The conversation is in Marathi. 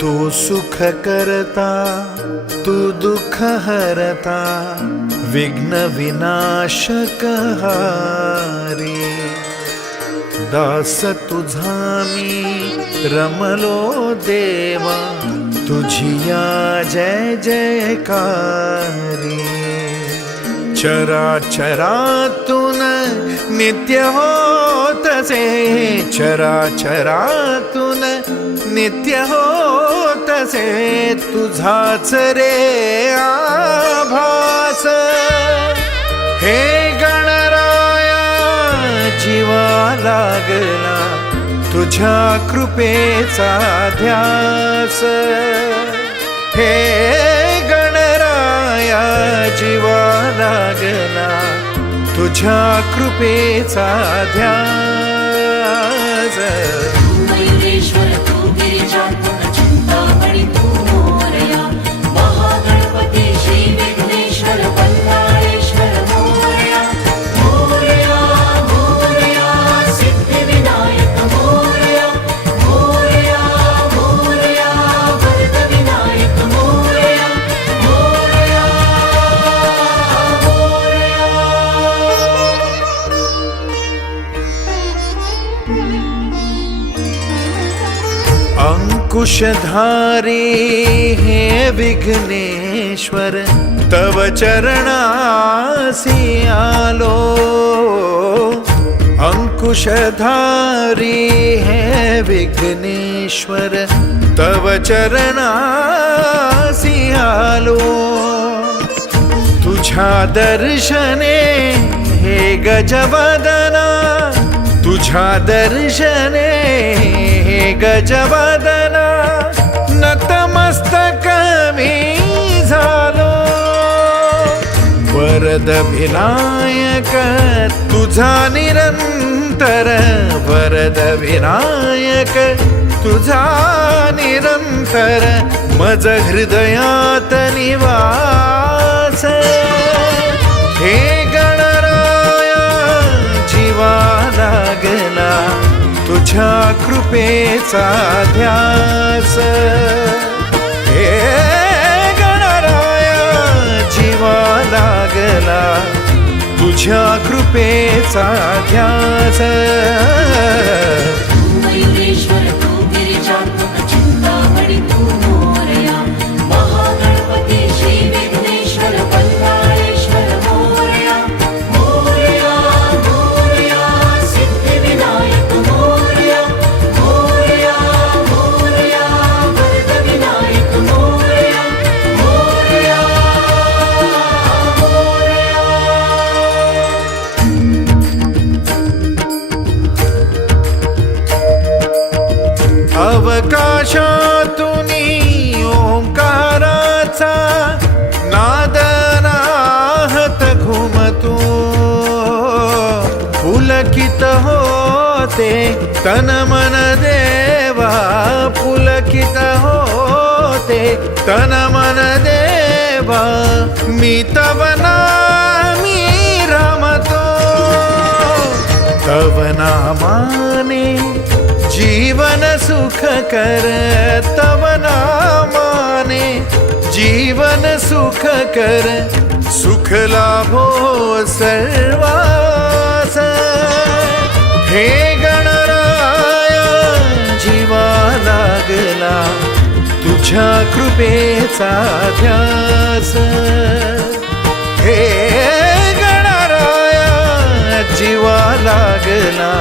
तो सुख करता तू दुःख हरता विघ्न विनाशक हारी. दास तुझा मी रमलो देवा तुझिया जय जयकारी. चराचरातून नित्य होतसे चराचरातून नित्य होतसे तुझाच रे आभास. हे गणराया जीवा लागला तुझ्या कृपेचा ध्यास. हे गणराया जीवा लागला तुझ्या कृपेचा ध्यान. अंकुशधारी हे विघ्नेश्वर, तव चरणासी आलो अंकुशधारी हे विघ्नेश्वर, तव चरणासी आलो तुझ्या दर्शने हे गजवदना, तुझा दर्शने गजवदना नतमस्तक मी झालो. वरद विनायक तुझा निरंतर वरद विनायक तुझा निरंतर मज हृदयात निवास. हे तुझ्या कृपेचा ध्यास. हे गणराया जीवा लागला. तुझ्या कृपेचा ध्यास. आकाशातून ओंकाराचा नादनाहत घुमतो. पुलकित होते तन मन देवा पुलकित होते तन मन देवा. मी तवना मी रमतो तवना नामाने जीवन सुख कर तव नामाने जीवन सुख कर। सुख लाभो सर्वास। हे गणराया जीवा लागला तुझ्या कृपेचा ध्यास हे गणराया जीवा लागला